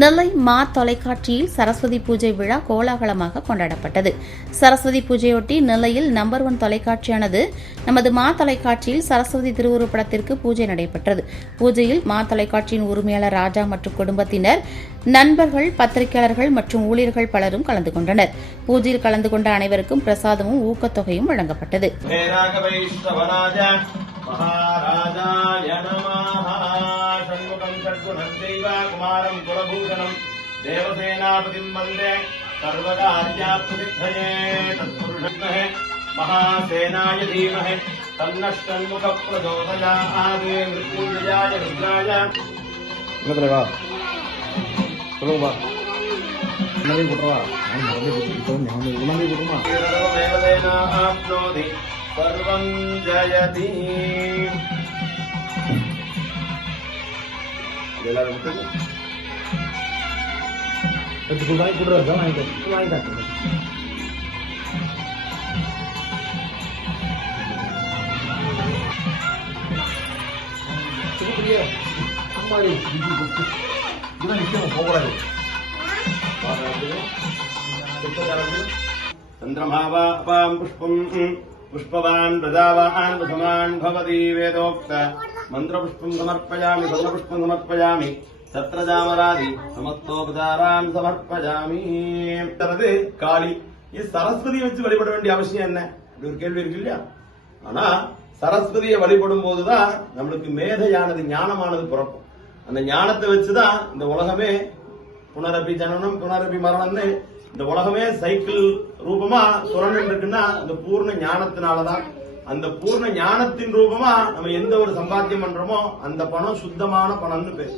நெல்லை மா தொலைக்காட்சியில் சரஸ்வதி பூஜை விழா கோலாகலமாக கொண்டாடப்பட்டது. சரஸ்வதி பூஜையொட்டி நெல்லையில் நம்பர் 1 தொலைக்காட்சியானது நமது மா தொலைக்காட்சியில் சரஸ்வதி திருவுருப்படத்திற்கு பூஜை நடைபெற்றது. பூஜையில் மா தொலைக்காட்சியின் உரிமையாளர் ராஜா மற்றும் குடும்பத்தினர், நண்பர்கள், பத்திரிகையாளர்கள் மற்றும் ஊழியர்கள் பலரும் கலந்து கொண்டனர். பூஜையில் கலந்து கொண்ட அனைவருக்கும் பிரசாதமும் ஊக்கத்தொகையும் வழங்கப்பட்டது. कुमारं कुलभूषणं देवसेनापतिं वन्दे सर्वकार्यार्थसिद्धये तत्पुरुषमहे महासेनाय धीमहि तन्नः षण्मुखप्रचोदयात् मृत्युञ्जयाय रुद्राय सर्वमेवतेनाप्नोति सर्वं जयति. चंद्रमावापां पुष्पं पुष्पवान् प्रजावान् वसमान् भवति वेदोक्त मंत्रपुष्पं समर्पयामि सर्वपुष्पं समर्पयामि சத்ரஜாமராதி சமஸ்தோபசாரான் சமர்ப்பயாமி. காளி சரஸ்வதியை வச்சு வழிபட வேண்டிய அவசியம் என்ன அப்படி ஒரு கேள்வி இருக்கு இல்லையா? ஆனா சரஸ்வதியை வழிபடும் போதுதான் நம்மளுக்கு மேதையானது, ஞானமானது பிறக்கும். அந்த ஞானத்தை வச்சுதான் இந்த உலகமே புனரபி ஜனனம் புனரபி மரணம்னு இந்த உலகமே சைக்கிள் ரூபமா சுரண்டு இருக்குன்னா அந்த பூர்ண ஞானத்தினாலதான். அந்த பூர்ண ஞானத்தின் ரூபமா நம்ம எந்த ஒரு சம்பாத்தியம் பண்றோமோ அந்த பணம் சுத்தமான பணம்னு பேர்.